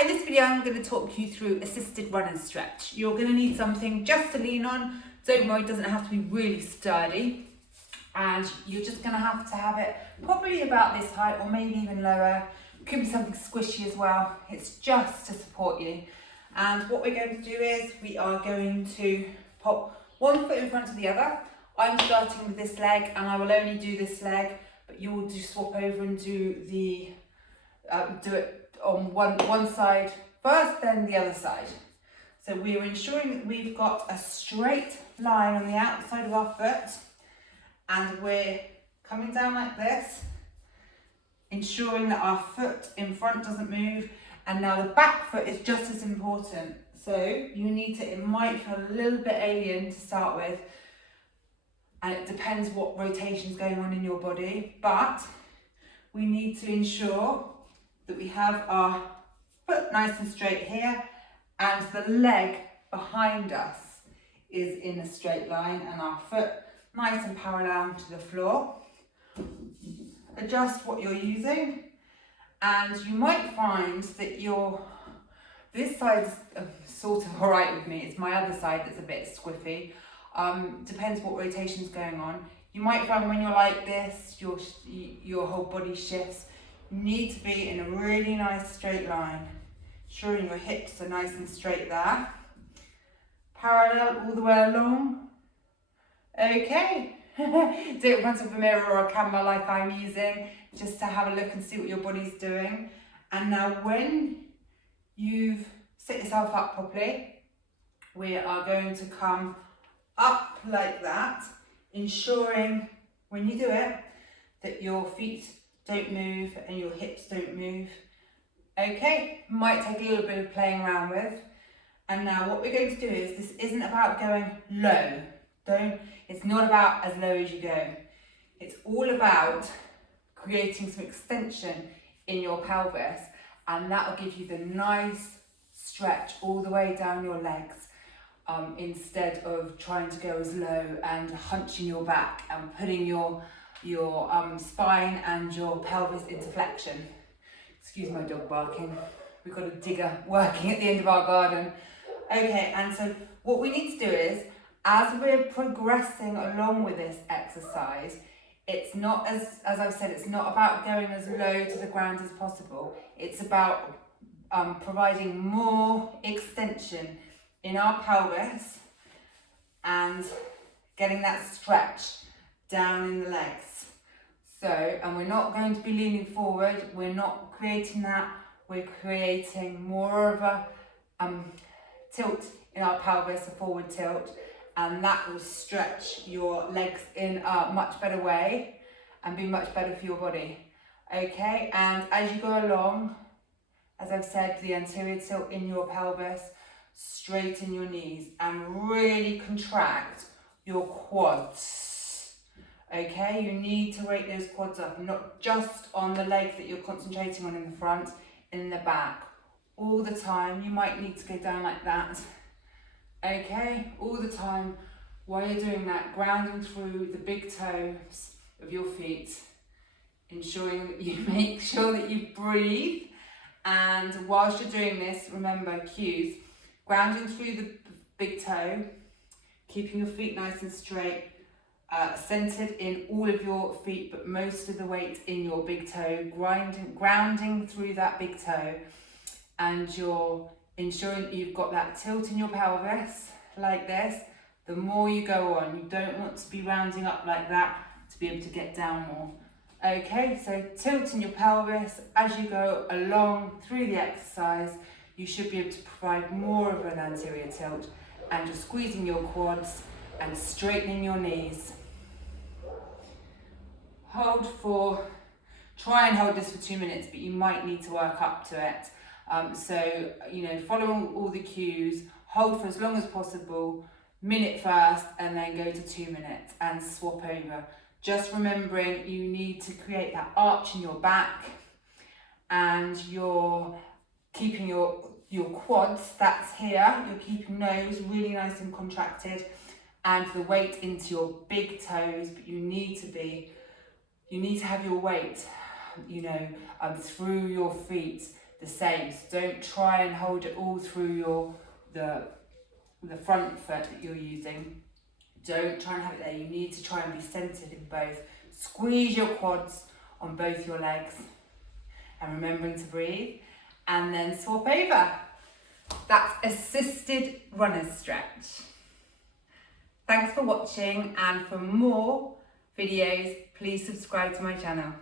Hi, in this video I'm going to talk you through assisted run and stretch. You're going to need something just to lean on. Don't worry, it doesn't have to be really sturdy. And you're just going to have it probably about this height or maybe even lower. Could be something squishy as well. It's just to support you. And what we're going to do is we are going to pop one foot in front of the other. I'm starting with this leg and I will only do this leg, but you will just swap over and do the do it on one side first, then the other side. So we're ensuring that we've got a straight line on the outside of our foot and we're coming down like this, ensuring that our foot in front doesn't move. And now the back foot is just as important. So you need to, it might feel a little bit alien to start with, and it depends what rotation is going on in your body, but we need to ensure that we have our foot nice and straight here and the leg behind us is in a straight line and our foot nice and parallel to the floor. Adjust what you're using and you might find that this side is sort of alright with me, it's my other side that's a bit squiffy. Depends what rotation is going on. You might find when you're like this, your whole body shifts. You need to be in a really nice straight line, ensuring your hips are nice and straight there. Parallel all the way along. Okay. Do it in front of a mirror or a camera like I'm using, just to have a look and see what your body's doing. And now when you've set yourself up properly, we are going to come up like that, ensuring when you do it that your feet don't move and your hips don't move. Okay, might take a little bit of playing around with. And now what we're going to do is, this isn't about going low. It's not about as low as you go. It's all about creating some extension in your pelvis, and that will give you the nice stretch all the way down your legs. Instead of trying to go as low and hunching your back and putting your spine and your pelvis into flexion. Excuse my dog barking. We've got a digger working at the end of our garden. Okay, and so what we need to do is, as we're progressing along with this exercise, it's not, as I've said, it's not about going as low to the ground as possible. It's about providing more extension in our pelvis and getting that stretch down in the legs. So, and we're not going to be leaning forward, we're not creating that, we're creating more of a tilt in our pelvis, a forward tilt, and that will stretch your legs in a much better way and be much better for your body. Okay, and as you go along, as I've said, the anterior tilt in your pelvis, straighten your knees and really contract your quads. Okay, you need to rate those quads up, not just on the leg that you're concentrating on in the front, in the back. All the time, you might need to go down like that. Okay, all the time, while you're doing that, grounding through the big toes of your feet, ensuring that you make sure that you breathe. And whilst you're doing this, remember cues, grounding through the big toe, keeping your feet nice and straight, centered in all of your feet, but most of the weight in your big toe, grounding through that big toe, and you're ensuring that you've got that tilt in your pelvis, like this. The more you go on, you don't want to be rounding up like that to be able to get down more. Okay, so tilting your pelvis as you go along through the exercise. You should be able to provide more of an anterior tilt, and you're squeezing your quads and straightening your knees. Try and hold this for 2 minutes, but you might need to work up to it. So, follow all the cues, hold for as long as possible, minute first, and then go to 2 minutes and swap over. Just remembering you need to create that arch in your back, and you're keeping your quads, that's here, you're keeping those really nice and contracted, and the weight into your big toes, but you need to have your weight, through your feet the same. So don't try and hold it all through the front foot that you're using. Don't try and have it there. You need to try and be centered in both. Squeeze your quads on both your legs and remembering to breathe, and then swap over. That's assisted runner's stretch. Thanks for watching, and for more videos, please subscribe to my channel.